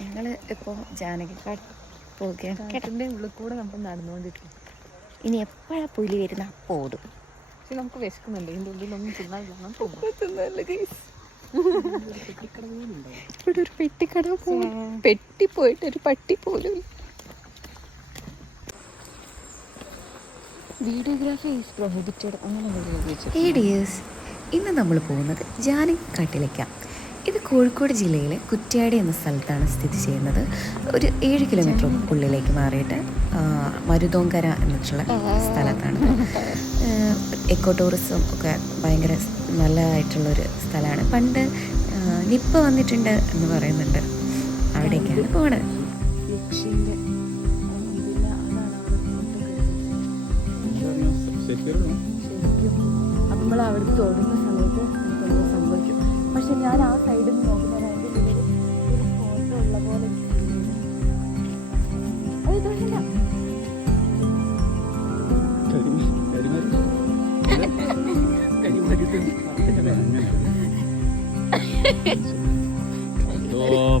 ഞങ്ങൾ ഇപ്പോൾ ജാനകിക്കാട് പോകുകയാണ്. കാട്ടിൻ്റെ ഉള്ളിൽ കൂടെ നമ്മൾ നടന്നുകൊണ്ടിരിക്കും. ഇനി എപ്പോഴാണ് പുലി വരുന്ന അപ്പോൾ ഓടും. പക്ഷെ നമുക്ക് വിശക്കുന്നുണ്ട്. ഇതിൻ്റെ ഉള്ളിലൊന്നും തിന്നാനില്ല. ഇവിടെ ഒരു പെട്ടിക്കട പെട്ടി പോയിട്ട് ഒരു പട്ടി പോലും. വീഡിയോഗ്രാഫി ഈസ് പ്രൊഹിബിറ്റഡ് അങ്ങനെ ഇന്ന് നമ്മൾ പോകുന്നത് ജാനകിക്കാട്ടിലേക്കാണ്. ഇത് കോഴിക്കോട് ജില്ലയിലെ കുറ്റ്യാടി എന്ന സ്ഥലത്താണ് സ്ഥിതി ചെയ്യുന്നത്. ഒരു 7 കിലോമീറ്റർ ഉള്ളിലേക്ക് മാറിയിട്ട് മരുതോങ്കര എന്നിട്ടുള്ള സ്ഥലത്താണ്. എക്കോ ടൂറിസം ഒക്കെ ഭയങ്കര നല്ലതായിട്ടുള്ളൊരു സ്ഥലമാണ്. പണ്ട് നിപ്പ വന്നിട്ടുണ്ട് എന്ന് പറയുന്നുണ്ട്. അവിടേക്കാണ് പോണത്. അപ്പം നമ്മൾ അവിടെ തൊടുന്ന സമയത്ത് നമുക്കെന്തോ സംഭവിക്കും. പക്ഷെ ഞാൻ ആ സൈഡിൽ നിന്ന് നോക്കുന്നത് അതിൻ്റെ ഉള്ളിൽ ഒരു ഫോട്ടോ ഉള്ള പോലെ അത് തൊഴില്ല.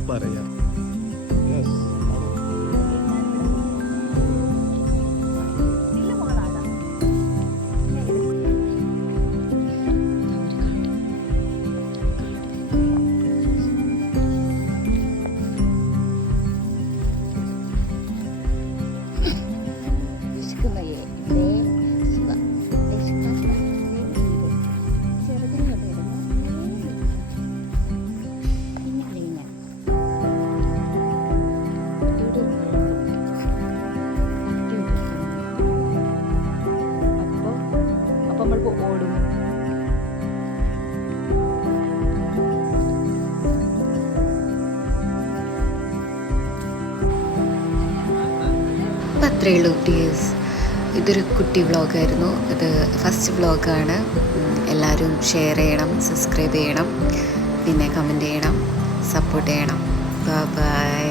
പറയാ അത്രയേ ഉള്ളൂ ടീയേഴ്സ്. ഇതൊരു കുട്ടി വ്ളോഗായിരുന്നു. ഇത് ഫസ്റ്റ് വ്ളോഗാണ്. എല്ലാവരും ഷെയർ ചെയ്യണം, സബ്സ്ക്രൈബ് ചെയ്യണം, പിന്നെ കമൻറ്റ് ചെയ്യണം, സപ്പോർട്ട് ചെയ്യണം. ബൈ.